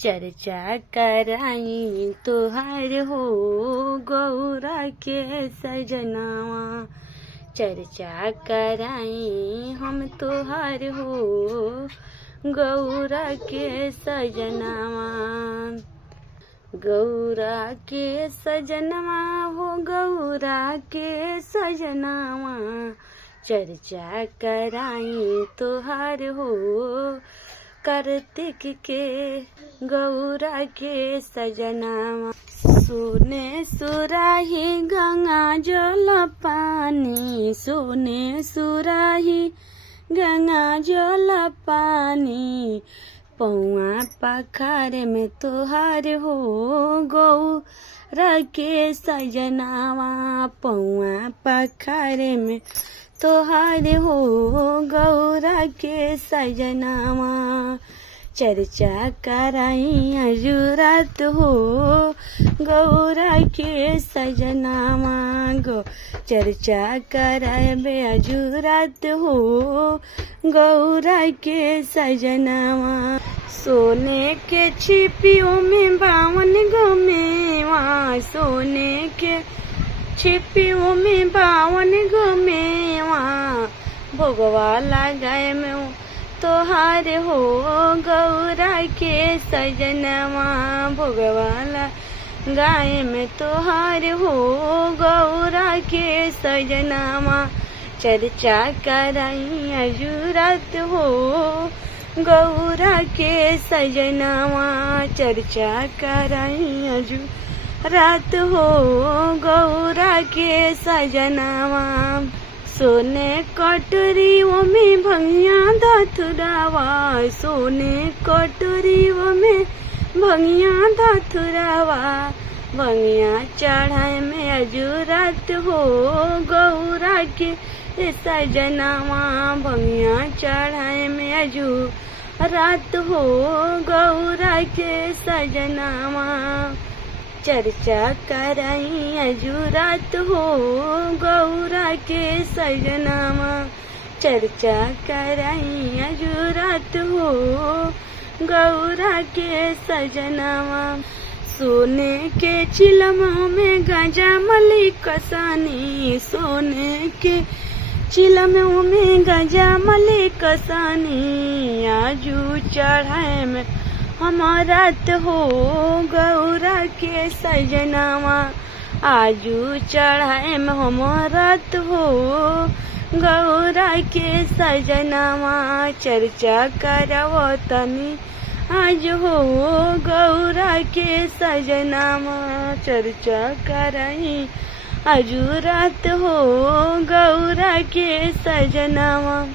चर्चा कराई तोहार हो गौरा के सजनावा। चर्चा कराई हम तोहार हो गौरा के सजनावा। गौरा के सजनवा हो गौरा के सजनावा। चर्चा कराई तोहार हो कार्तिक के गौरा के सजनावा। सोने सुराही गंगा जल पानी, सोने सुराही गंगा जल पानी। पौआ पखारे में तोहार हो गौरा के सजनावा। पौआ पखारे में तोहार हो गौरा के सजनावा। चर्चा कराई अजुरात हो गौरा के सजनावा। चर्चा कराए अजुरात हो गौरा के सजनावा। सोने के छिपियों में 52 गो मेवा, सोने के छिपियों में 52 गो मेवा। भोगवा लगाए में तोहार हो गौरा के सजनवा। भोगवा लगाए में तोहार हो गौरा के सजनवा। चर्चा कराई अजुरात हो गौरा के सजनवा। चर्चा कराई अजुरात हो गौरा के सजनवा। सोने कटोरियों में भंगिया धतुरावा, सोने कटोरियों में भंगिया धतुरावा। भंगिया चढ़ाए में अजुरात हो गौरा के सजनावा। भंगिया चढ़ाए में अजुरात हो गौरा के सजनावा। चर्चा कराई अजुरात हो गौरा के सजनावा। चर्चा कराई अजुरात हो गौरा के सजनावा। सोने के चिलमों में गजा मली कसानी, सोने के चिलमों में गजा मली कसानी। आजू चढ़ाए में हमारा हो गौरा के सजनावा। आजू चढ़ाए में हमारा हो गौरा के सजनावा। चर्चा करवो तनी आज हो गौरा के सजनावा। चर्चा कराई अजुरात हो गौरा के सजनावा।